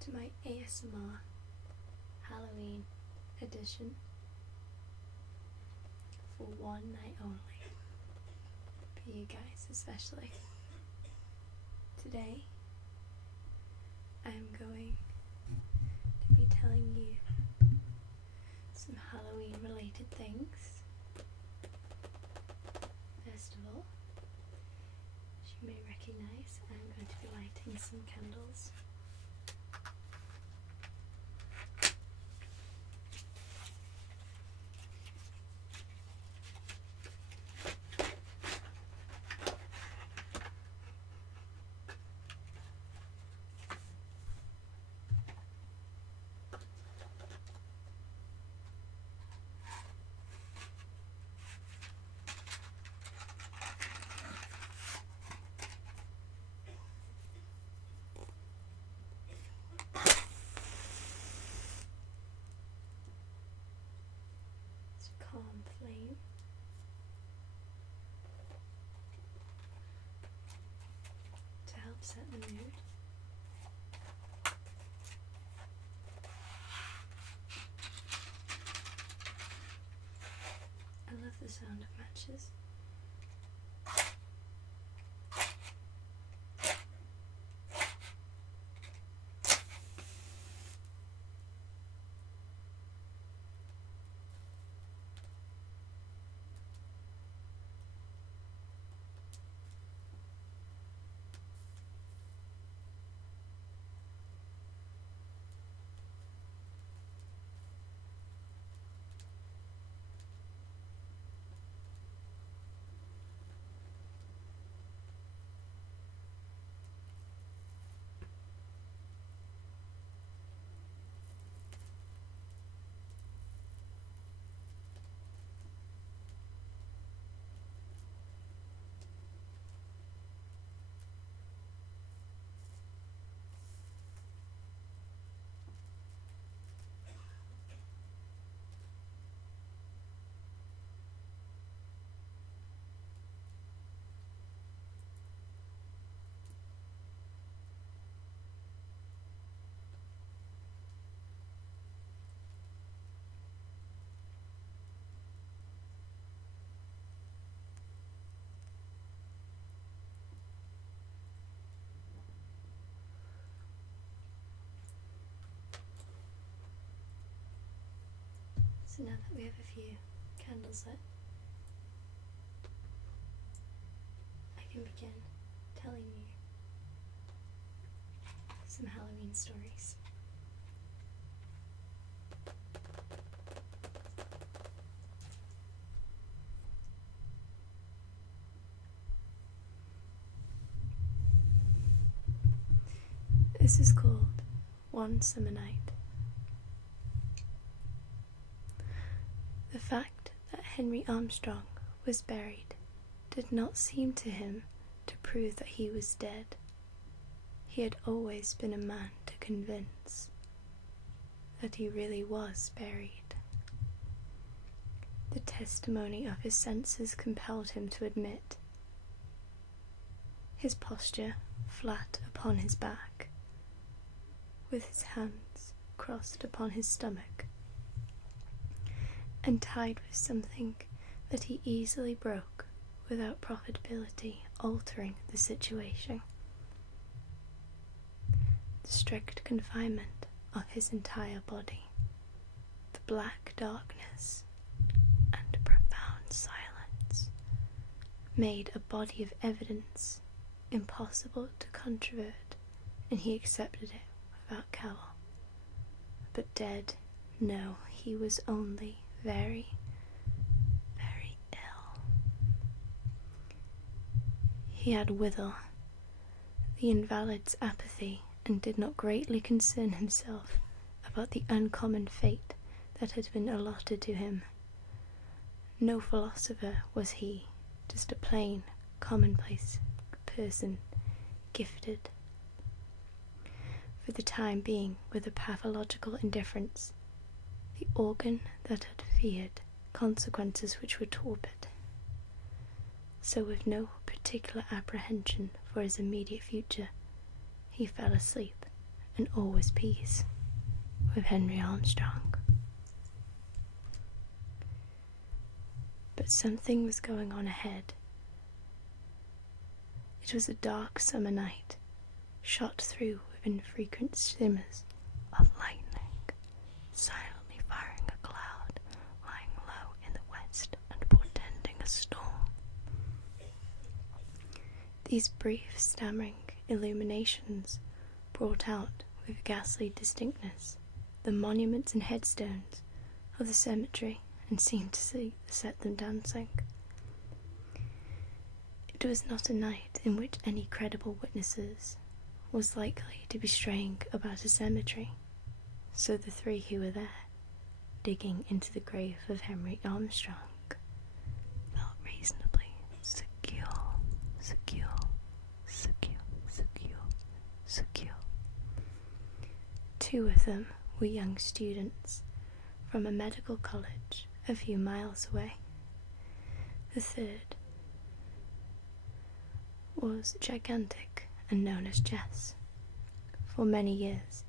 to my ASMR Halloween edition for one night only, for you guys especially. Today I'm going to be telling you some Halloween related things. First of all, as you may recognise, I'm going to be lighting some candles. Calm flame. To help set the mood. I love the sound of matches. So now that we have a few candles lit, I can begin telling you some Halloween stories. This is called One Summer Night. The fact that Henry Armstrong was buried did not seem to him to prove that he was dead. He had always been a man to convince that he really was buried. The testimony of his senses compelled him to admit. His posture flat upon his back, with his hands crossed upon his stomach, and tied with something that he easily broke without profitability altering the situation. The strict confinement of his entire body, the black darkness, and profound silence made a body of evidence impossible to controvert, and he accepted it without cowl. But dead, no, he was only very, very ill. He had withal the invalid's apathy, and did not greatly concern himself about the uncommon fate that had been allotted to him. No philosopher was he, just a plain, commonplace person, gifted, for the time being, with a pathological indifference, the organ that had feared consequences which were torpid. So with no particular apprehension for his immediate future, he fell asleep and all was peace with Henry Armstrong. But something was going on ahead. It was a dark summer night, shot through with infrequent shimmers of lightning, silently firing a cloud lying low in the west and portending a storm. These brief, stammering illuminations brought out with ghastly distinctness the monuments and headstones of the cemetery and seemed to set them dancing. It was not a night in which any credible witnesses was likely to be straying about a cemetery, so the three who were there, digging into the grave of Henry Armstrong, felt reasonably secure. Two of them were young students from a medical college a few miles away. The third was gigantic and known as Jess. For many years,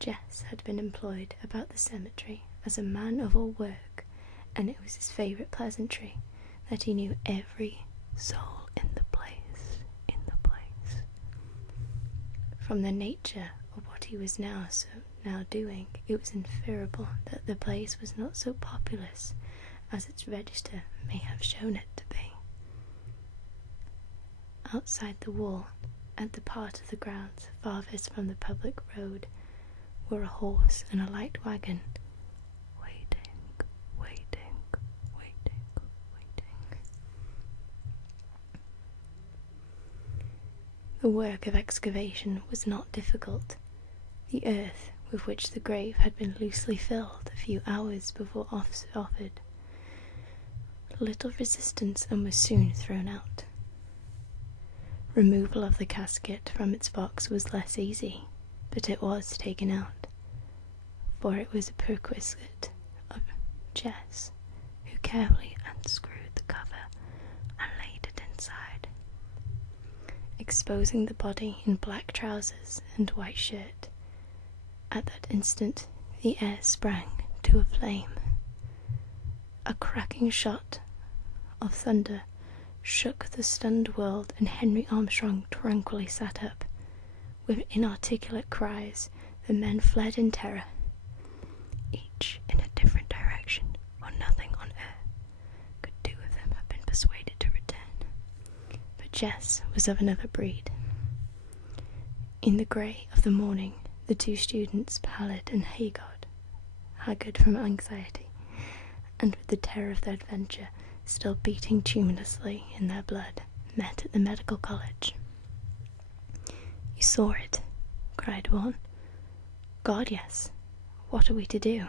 Jess had been employed about the cemetery as a man of all work, and it was his favourite pleasantry that he knew every soul in the place. From the nature of what he was now doing, it was inferable that the place was not so populous as its register may have shown it to be. Outside the wall, at the part of the grounds farthest from the public road, were a horse and a light wagon, waiting. The work of excavation was not difficult. The earth with which the grave had been loosely filled a few hours before offered little resistance and was soon thrown out. Removal of the casket from its box was less easy, but it was taken out, for it was a perquisite of Jess, who carefully unscrewed the cover and laid it inside, exposing the body in black trousers and white shirt. At that instant, the air sprang to a flame. A cracking shot of thunder shook the stunned world, and Henry Armstrong tranquilly sat up. With inarticulate cries, the men fled in terror, each in a different direction, for nothing on earth could two of them have been persuaded to return. But Jess was of another breed. In the grey of the morning, the two students, pallid and haggard from anxiety, and with the terror of their adventure still beating tumultuously in their blood, met at the medical college. "You saw it?" cried one. "God, yes. What are we to do?"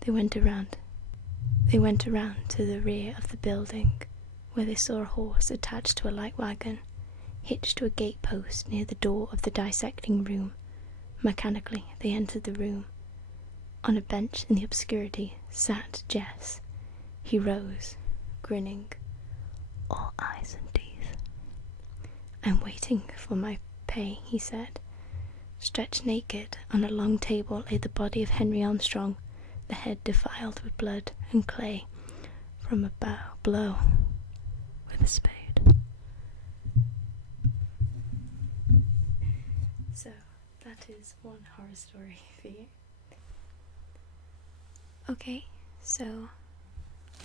They went around to the rear of the building, where they saw a horse attached to a light wagon, hitched to a gatepost near the door of the dissecting room. Mechanically, they entered the room. On a bench in the obscurity sat Jess. He rose, grinning, all eyes and teeth. "I'm waiting for my pay," he said. Stretched naked on a long table lay the body of Henry Armstrong, the head defiled with blood and clay from a blow with a spade. So, that is one horror story for you. Okay, so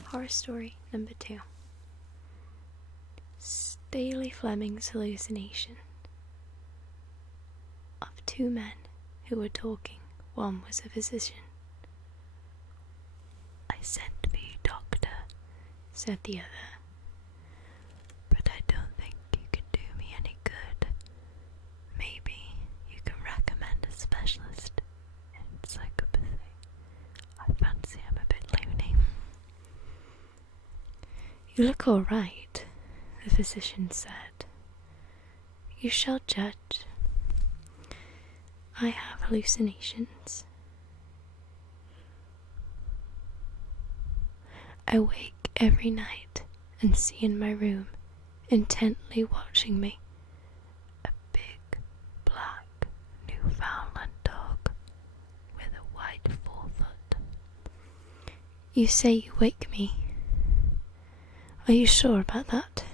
horror story number 2. Staley Fleming's hallucination of two men who were talking. One was a physician. "I sent for you, doctor," said the other, "but I don't think you can do me any good. Maybe you can recommend a specialist in psychopathy. I fancy I'm a bit loony." "You look all right," the physician said. "You shall judge. I have hallucinations. I wake every night and see in my room, intently watching me, a big, black, Newfoundland You say you wake me. Are you sure about that?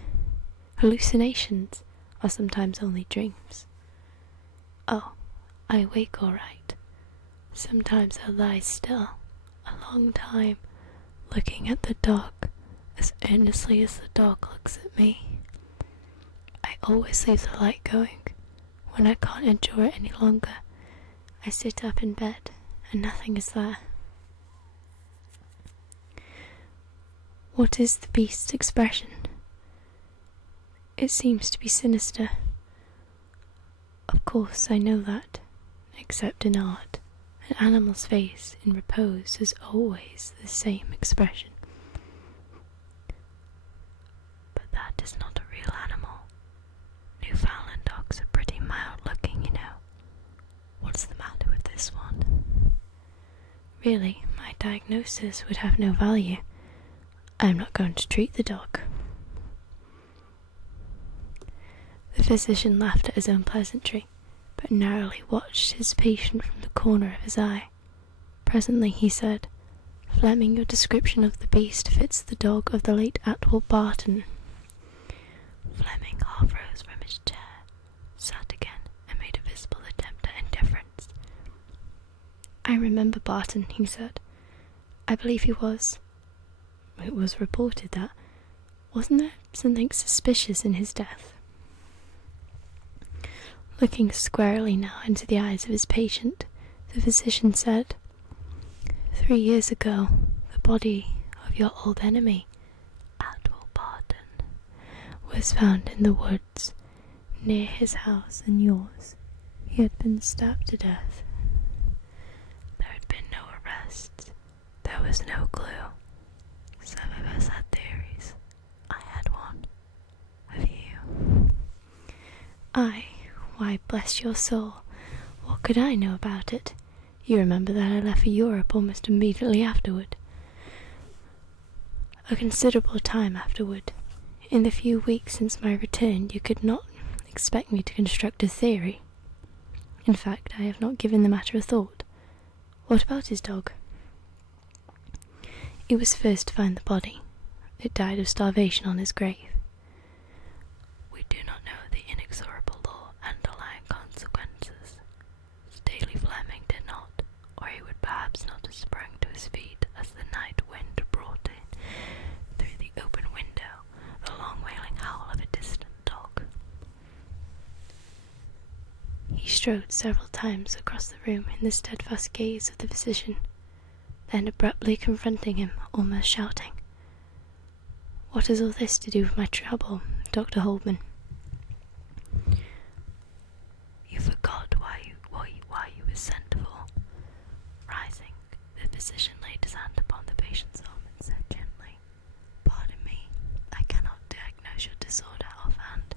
Hallucinations are sometimes only dreams. Oh, I wake all right. Sometimes I lie still, a long time, looking at the dog as earnestly as the dog looks at me. I always leave the light going. When I can't endure it any longer, I sit up in bed and nothing is there. What is the beast's expression? It seems to be sinister. Of course, I know that, except in art, an animal's face in repose is always the same expression. But that is not a real animal. Newfoundland dogs are pretty mild looking, you know. What's the matter with this one? Really, my diagnosis would have no value. I am not going to treat the dog. The physician laughed at his own pleasantry, but narrowly watched his patient from the corner of his eye. Presently he said, "Fleming, your description of the beast fits the dog of the late Atwell Barton." Fleming half rose from his chair, sat again, and made a visible attempt at indifference. "I remember Barton," he said. "I believe he was. It was reported that. Wasn't there something suspicious in his death?" Looking squarely now into the eyes of his patient, the physician said, 3 years ago, the body of your old enemy, Atwell Barton, was found in the woods near his house and yours. He had been stabbed to death. There had been no arrests. There was no clue. Some of us had theories. I had one. Have you? Why, bless your soul, what could I know about it? You remember that I left for Europe almost immediately afterward. A considerable time afterward. In the few weeks since my return, you could not expect me to construct a theory. In fact, I have not given the matter a thought. What about his dog? He was first to find the body. It died of starvation on his grave. We do not know the inexorable law underlying consequences. Staley Fleming did not, or he would perhaps not have sprung to his feet as the night wind brought in, through the open window, the long wailing howl of a distant dog. He strode several times across the room in the steadfast gaze of the physician, then abruptly confronting him, almost shouting, "What has all this to do with my trouble, Dr. Holman?" "You forgot why you were sent for." Rising, the physician laid his hand upon the patient's arm and said gently, "Pardon me, I cannot diagnose your disorder offhand.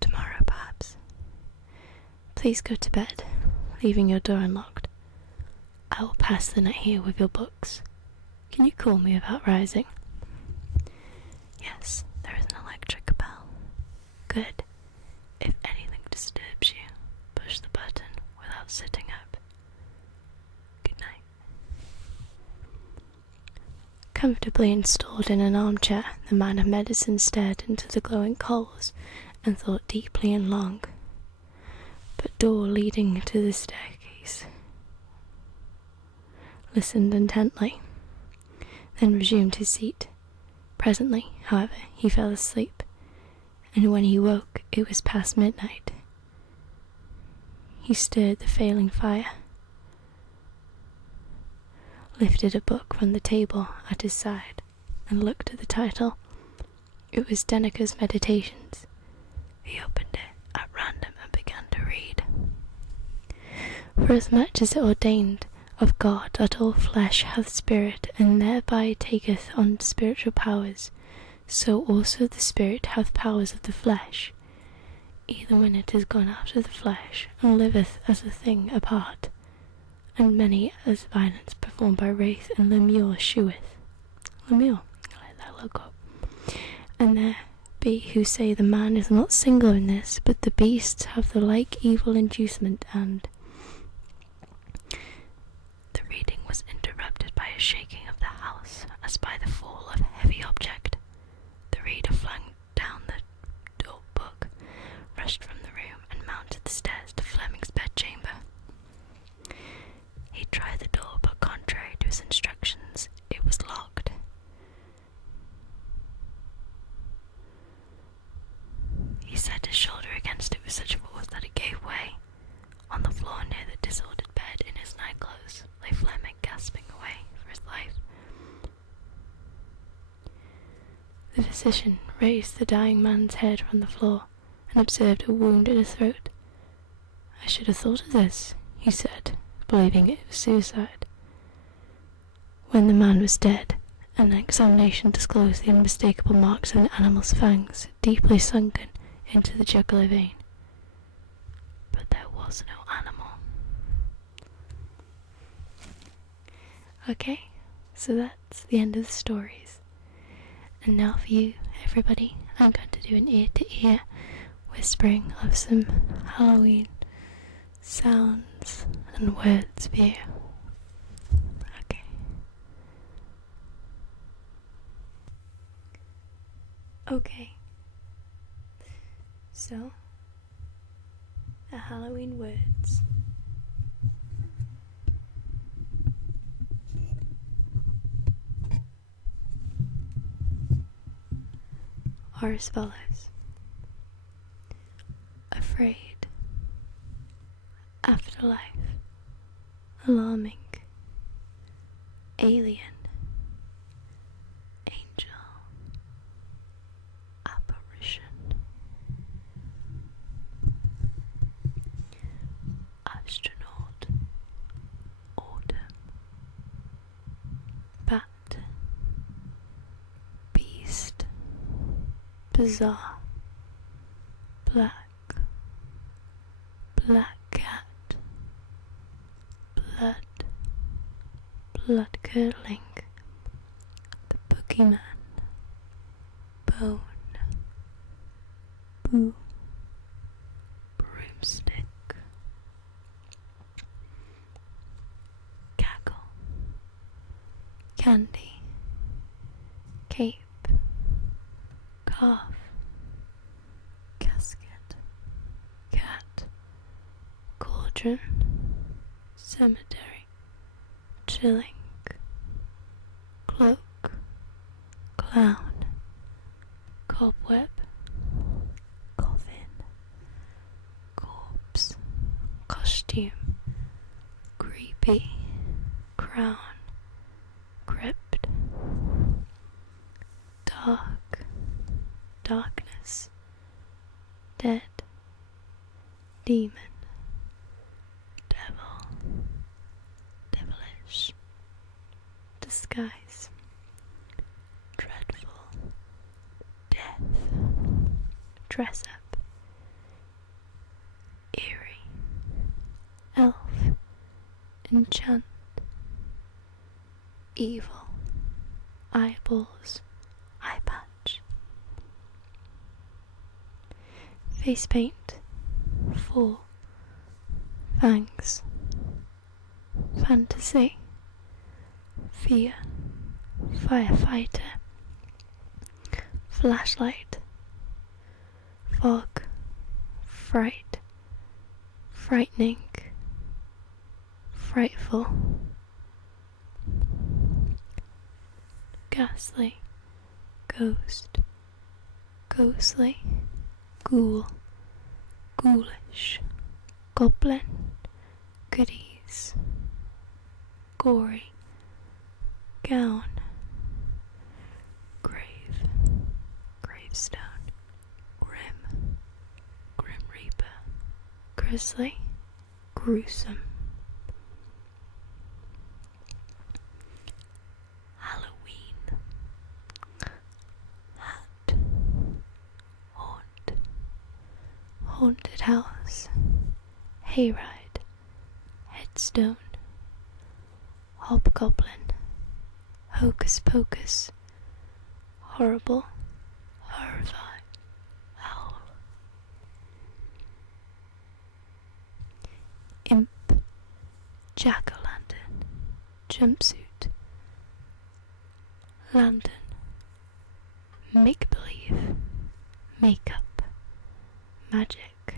Tomorrow, perhaps. Please go to bed, leaving your door unlocked. I will pass the night here with your books. Can you call me about rising?" "Yes, there is an electric bell." "Good. If anything disturbs you, push the button without sitting up. Good night." Comfortably installed in an armchair, the man of medicine stared into the glowing coals and thought deeply and long. But door leading to the staircase. Listened intently, then resumed his seat. Presently, however, he fell asleep, and when he woke, it was past midnight. He stirred the failing fire, lifted a book from the table at his side, and looked at the title. It was Denneker's Meditations. He opened it at random and began to read. "Forasmuch as it ordained of God that all flesh hath spirit, and thereby taketh on spiritual powers, so also the spirit hath powers of the flesh, either when it is gone out of the flesh, and liveth as a thing apart, and many as violence performed by wraith and Lemure sheweth." Lemure, I like that logo. "And there be who say the man is not single in this, but the beasts have the like evil inducement, and..." The reading was interrupted by a shaking of the house. set his shoulder against it with such force that it gave way. On the floor near the disordered bed, in his nightclothes, lay Fleming, gasping away for his life. The physician raised the dying man's head from the floor and observed a wound in his throat. "I should have thought of this," he said, believing it was suicide. When the man was dead, an examination disclosed the unmistakable marks of an animal's fangs, deeply sunken into the jugular vein. But there was no animal. Okay, so that's the end of the stories. And now for you, everybody, I'm going to do an ear-to-ear whispering of some Halloween sounds and words for you. Okay. Okay. So, the Halloween words. Are as follows: afraid, afterlife, alarming, alien, angel, apparition, astronaut, autumn, bat, beast, bizarre, black, black cat, blood, blood curdling, the boogeyman, bone, boo, broomstick, cackle, candy, cape, calf, casket, cat, cauldron, cemetery, chilling, cloak, clown, cobweb, coffin, corpse, costume, creepy, crown, crypt, dark, darkness, dead, demon, devil, devilish, disguise, dreadful, death, dress up, eerie, elf, enchant, evil, eyeballs, eye patch, face paint, fall, fangs, fantasy, fear, firefighter, flashlight, fog, fright, frightening, frightful, ghastly, ghost, ghostly, ghoul, ghoulish, goblin, goodies, gory, gown, grave, gravestone, grim, grim reaper, grisly, gruesome, Halloween, hat, haunt, haunted house, hayride, headstone, hobgoblin, hocus pocus, horrible, horrify, howl, imp, jack-o'-lantern, jumpsuit, lantern, make-believe, makeup, magic,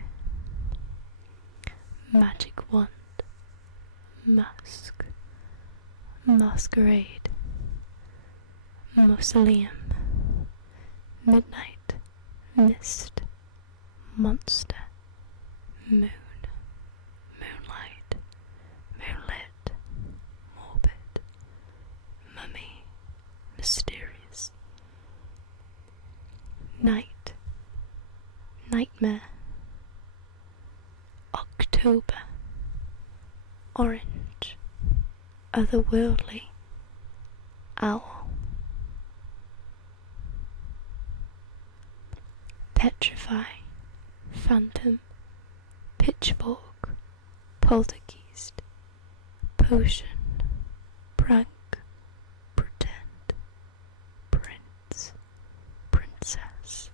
magic wand, mask, masquerade, mausoleum, midnight, mist, monster, moon, moonlight, moonlit, morbid, mummy, mysterious, night, nightmare, October, orange, otherworldly, owl, petrify, phantom, pitchfork, poltergeist, potion, prank, pretend, prince, princess,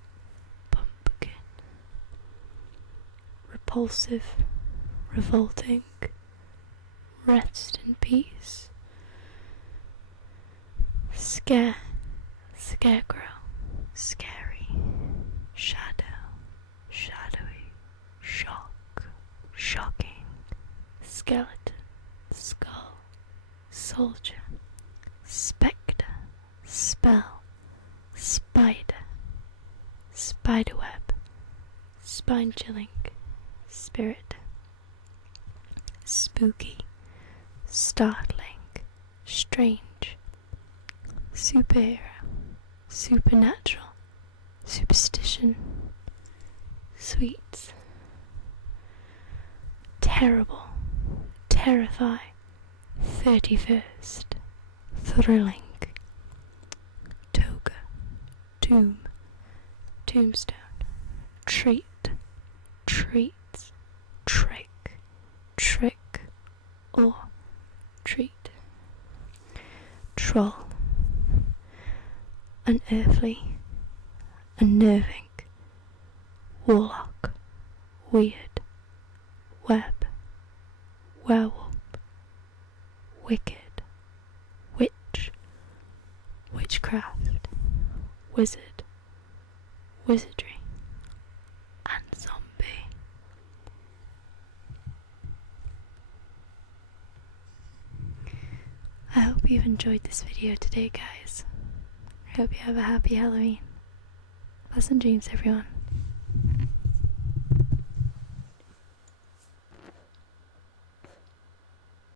pumpkin, repulsive, revolting, rest in peace, scare, scarecrow, scary, shadow, shadowy, shock, shocking, skeleton, skull, soldier, spectre, spell, spider, spiderweb, spine-chilling, spirit, spooky, startling, strange, superhero, supernatural, superstition, sweets, terrible, terrify, 31st, thrilling, toga, tomb, tombstone, treat, treats, trick, trick, or treat, troll, unearthly, unnerving, warlock, weird, web, werewolf, wicked, witch, witchcraft, wizard, wizardry, and zombie. I hope you've enjoyed this video today, guys. I hope you have a happy Halloween. Pleasant dreams, everyone.